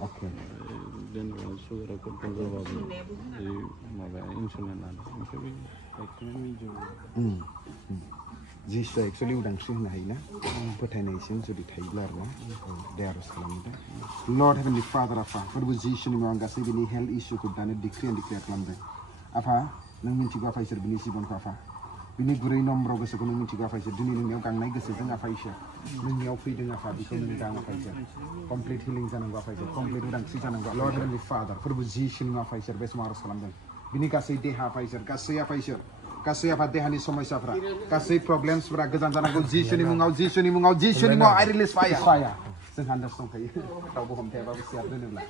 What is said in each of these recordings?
Oke. General suara kontrol jadi malah insulin ada. Mungkin ekonomi juga. Jishua actually udang sih nahi na. Pertanyaan sudah thailand na. Dia harus kelamda. Lord Heavenly Father apa? Perbuatan ini orang kasih bini health issue kuda declare kelamda. Apa? Nang minci gua Pfizer bini sibon ko apa? Bini gurei nombro gese ko nang minci gua Pfizer dini nang yang kang naik gese dengan Pfizer. Nang yang free dengan apa? Biko nang dengan Pfizer. Complete healing sana gua Pfizer. Complete udang sih sana gua. Lord Heavenly Father, perbuatan ini Pfizer besok harus kelamda. Bini kasih deha Pfizer, kasih apa Pfizer? Kasih apa deh hani somai safra, kasih problem sebera kejantan aku Jishuni mungau I release fire. Senghanda song kayu, tahu bohong tiap apa siap dulu lah.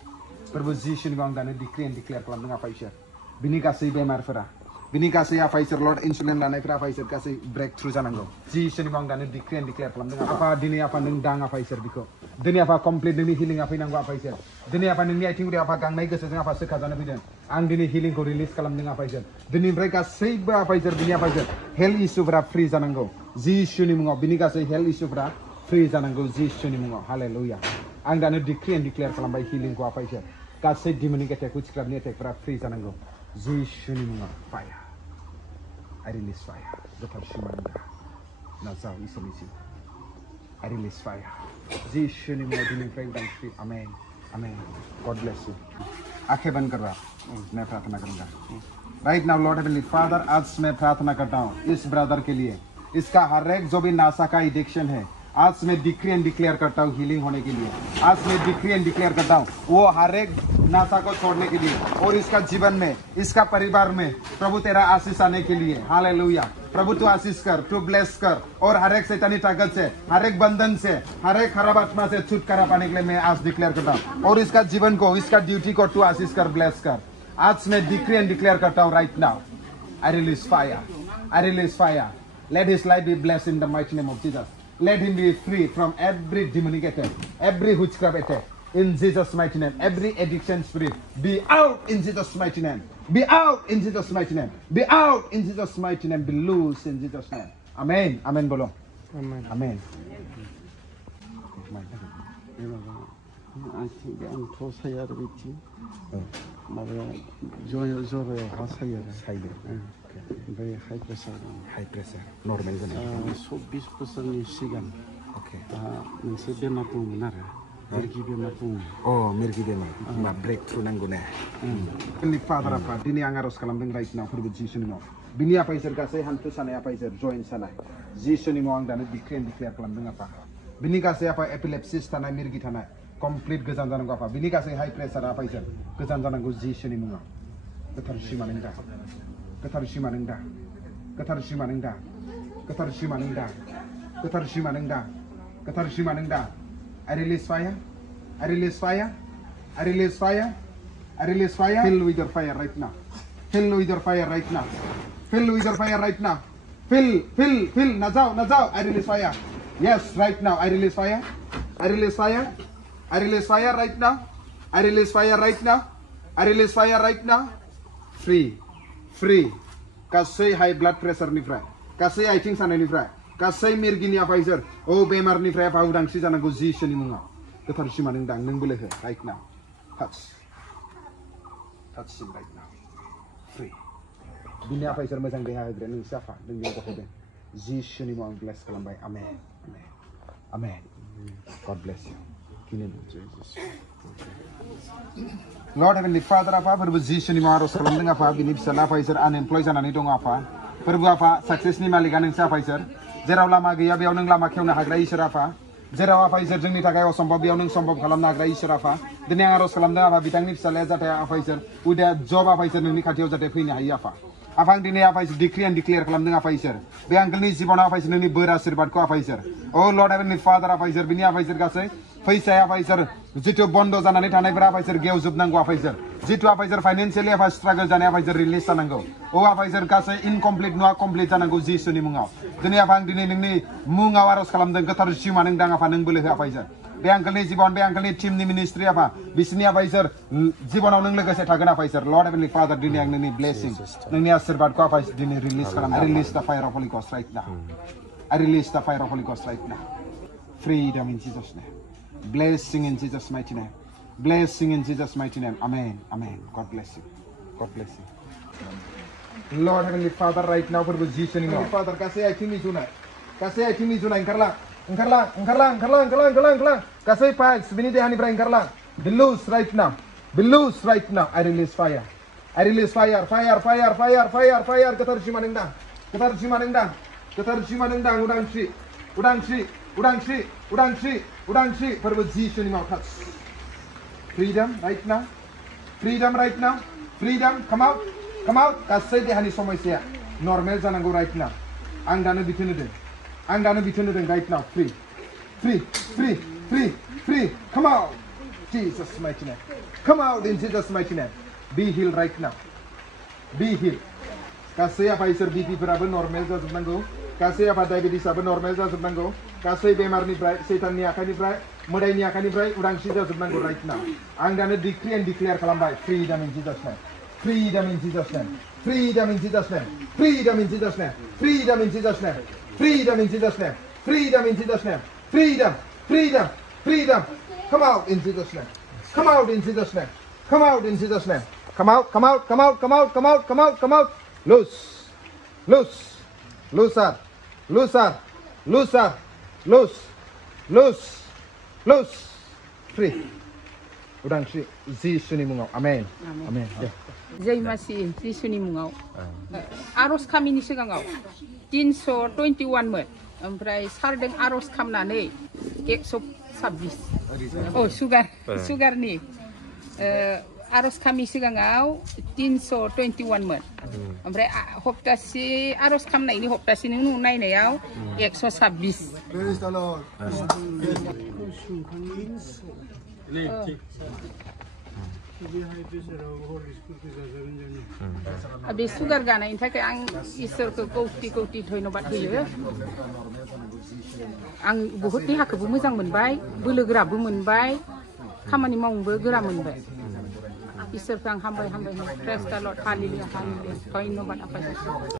Perbuatan mungau dan declare kelam dengan Pfizer. Bini kasih bemar fera, bini kasih apa Pfizer Lord insulin dan fera Pfizer kasih breakthrough jangan go. Jishuni mungau dan declare kelam dengan apa dini apa nendang apa Pfizer biko. Dini apa complete dini healing apa inang go apa Pfizer. Dini apa nini I think apa gang naik keseseng apa sekazana biden. Ang dini healing ko release kalam dengan Pfizer. Dini mereka save Pfizer dini Pfizer. Hell issue bra free jananggo. Jishuni mungau bini kasih hell issue bra free jananggo Jishuni mungau. Hallelujah. Ang dani declare kalam by healing ko Pfizer. Kasih demonic attack which club ni attack bra free jananggo. Jishuni mungau fire. I release fire. Dokter Shumanda. Nazar isolisi. I release fire. Jishuni mungau dini free dan free. Amen. Amen. God bless you. आंखें बंद कर रहा मैं प्रार्थना करूंगा right now Lord heavenly father आज मैं प्रार्थना करता हूँ इस ब्रदर के लिए इसका हर एक जो भी नासा का एडिक्शन है आज मैं डिक्री एंड डिक्लेयर करता हूँ हीलिंग होने के लिए आज मैं डिक्री एंड डिक्लेयर करता हूँ वो हर एक नासा को छोड़ने के लिए और इसका जीवन में इसका परिवार में प्रभु तेरा आशीष आने के लिए हालेलुया प्रभु तू आशीष कर तू ब्लेस कर और हर एक शैतानी ताकत से हर एक बंधन से हर एक खराब आत्मा से छुटकारा पाने के लिए मैं आज डिक्लेयर करता हूँ और इसका जीवन को इसका ड्यूटी को तू आशीष कर ब्लेस कर आज मैं डिक्री एंड डिक्लेयर करता हूँ right now I release fire late his life be blessed in the mighty name of Jesus let him be free from every demonic attack every witchcraft attack in Jesus mighty name every addiction spirit be out in Jesus mighty name be out in Jesus mighty name be out in Jesus mighty name be loose in Jesus name amen amen bolo Amen. amen Ang to saya biti. Mara joy hasaya. Very high pressure. Normal kan? So 20% ni sigan. Okay. Nasi bema pun benar. Mergi bema pun. Oh, mergi bema. Ma breakthrough nanggone. Heavenly Father apa? Dini ang aros kalam deng right now for the Jesus mo. Bini apa iser kasih hantu sana apa iser join sana. Jesus mo ang dana declare kalam deng apa? Bini kasih apa epilepsis tanah mergi tanah. Complete kejantan apa? Bini kasih high pressure apa iser? Kejantan anggo Jesus mo. Ketarshima nengda. Ketarshima nengda. Ketarshima nengda. Ketarshima nengda. Ketarshima nengda. Ketarshima nengda. I release fire. I release fire. I release fire. I release fire. Fill with your fire right now. Fill with your fire right now. Fill with your fire right now. Fill. Nazao. I release fire. Yes, right now. I release fire. I release fire. I release fire right now. I release fire right now. I release fire right now. Free. Kasih high blood pressure ni fry. Kasih I think sana ni fry. Kasih mirgi ni apa iser. Oh bemar ni fry apa udang si sana go Jishuni ni munga. Ketarshima neng dang neng boleh right now. Touch him right now. Free. Bini apa iser macam dia ada neng siapa neng yang kau ben. Jishuni mo ang bless kalambai. Amen. God bless you. Kini Jesus. Lord Heavenly Father apa berbezisi ni maros kalau dengan apa bini bisa lah Pfizer unemployed sana ni dong apa perbu apa sukses ni malikan yang siapa Pfizer jera lama gaya biau neng lama kau nak hagrai apa jera apa Pfizer jeng ni takai osombab biau neng sombab kalau nak hagrai apa dan yang harus kalau dengan apa bitang ni bisa lezat ya Pfizer udah job apa Pfizer ni katiau jatuh punya iya apa Afang dini apa is decree and declare kalam dengan Pfizer. Biang kelni si bona Pfizer ni berasirbat ko Pfizer. Oh Lord Heavenly Father Pfizer bini Pfizer kasih. Pfizer Pfizer. Jitu bondo jana ni tanai bera Pfizer geu zub nanggo Pfizer. Jitu Pfizer financially apa struggle jana Pfizer release nanggo. Oh Pfizer kasih incomplete no complete jana go Jishuni mungau. Dini afang dini ni mungau aros kalam dengan ketarshima neng dang apa neng boleh Pfizer. Biang kelni jibon biang kelni team ni ministry apa. Bisni Pfizer jibon neng lega se thagana Pfizer. Lord Heavenly Father dini yang ni blessing. Neng ni asirbat ko Pfizer dini release kalam. I release the fire of Holy Ghost right now. I release the fire of Holy Ghost right now. Freedom in Jesus' name. Blessing in Jesus' mighty name. Blessing in Jesus' mighty name. Amen. Amen. God bless you. God bless you. Lord Heavenly Father, right now for positioning Heavenly Father, kasih ay timi junai, ingkarlang, kasih pa, sebini dehani bra ingkarlang, be loose right now, I release fire, fire, ketar jimanengdang, udang shi, for positioning out touch, freedom right now, freedom, come out, kasih dehani somai siya, normal jananggo right now, angdana bitunu den right now, free, come out, Jesus mighty name, come out in Jesus mighty name, be healed right now, be healed, kasih apa isar BP berapa normal jananggo, kasih apa diabetes apa normal jananggo, kasih bemar ni bray, setan ni akan ni bray, modai ni akan ni bray, udang shi jananggo right now, angdana decree and declare kalambai, freedom in Jesus name. Freedom in Jesus' name. Freedom in Jesus' name. Freedom in Jesus' name. Freedom in Jesus' name. Freedom in Jesus' name. Freedom in Jesus' name. Freedom. Come out in Jesus' name. Come out in Jesus' name. Come out in Jesus' name. Come out. Loose. Free. Udang si Jishuni mungao. Amen. Jai Masih Jishuni mungao. Aros kami ni sigangaw 321 mut. Omprai sardeng aros kamnane 126. Oh, sugar ni. Aros kami sigangaw 321 mut. Omprai hoptasi aros kamna ini hoptasi nung nai na yaw 126. Praise the Lord. Abi sugar gana inta ke ang isor ke kouti धन्यवाद होयो आं बहुत देहाखौबो मोजां मोनबाय बोलोगोराबो मोनबाय खामानि मावनोबो गोरा मोनबाय इसोरखौ आं हामबाय प्रेज द लर्ड हालेलुया धन्यवाद आफा